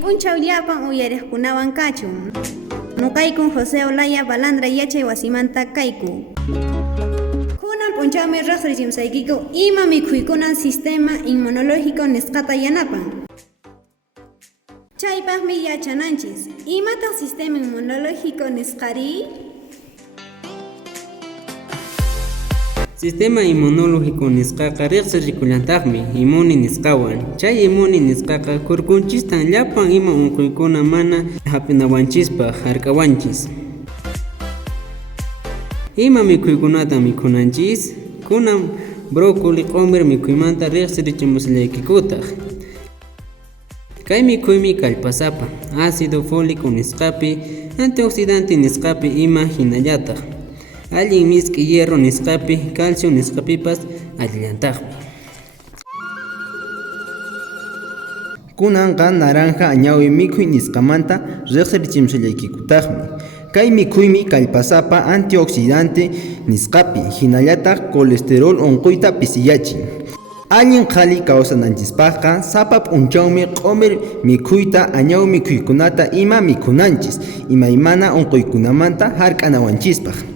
Punchaw llapan uyariqkunawan kachun. Nuqaykun José Olaya Balandra yachay wasimanta kayku. Kunan punchawmi riqsirichisaykiku ima mikhuykunan sistema inmunológico nisqata yanapan. Chaypaqmi yachananchis, imataq sistema inmunológico nisqari? Sistema inmunológico nisqaqa riqsirikullantaqmi imuni nisqawan. Chay imuni nisqaqa kurkunchistan llapan ima unquykuna mana hap'inawanchispaq hark'awanchis. Ima mikhuykunata mikhunanchis? Kunan brócoli q'umir mikhuymanta riqsirichimuslaykikutaq. Kay mikhuymi kallpasapa, ácido fólico nisqapi, antioxidante nisqapi ima hinallataq. Allin misk'i hierro nisqapi, calcio nisqapipas allillantaqmi. Kunanqa naranja añawi mikhuy nisqamanta riqsirichimuslaykikutaqmi. Kay mikhuymi kallpasapa antioxidante nisqapi, hinallataq colesterol unquyta pisiyachin. Allin qhali kawsananchispaqqa sapa p'unchawmi q'umir mikhuyta añaw mikhuykunata ima mikhunanchis, imaymana unquykunamanta hark'anawanchispaq.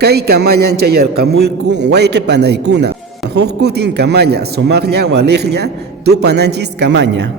Kay kamallan chayarqamuyku wayqi panaykuna. Huk kutin kamalla, sumaqlla waliqlla tupananchis kamaña.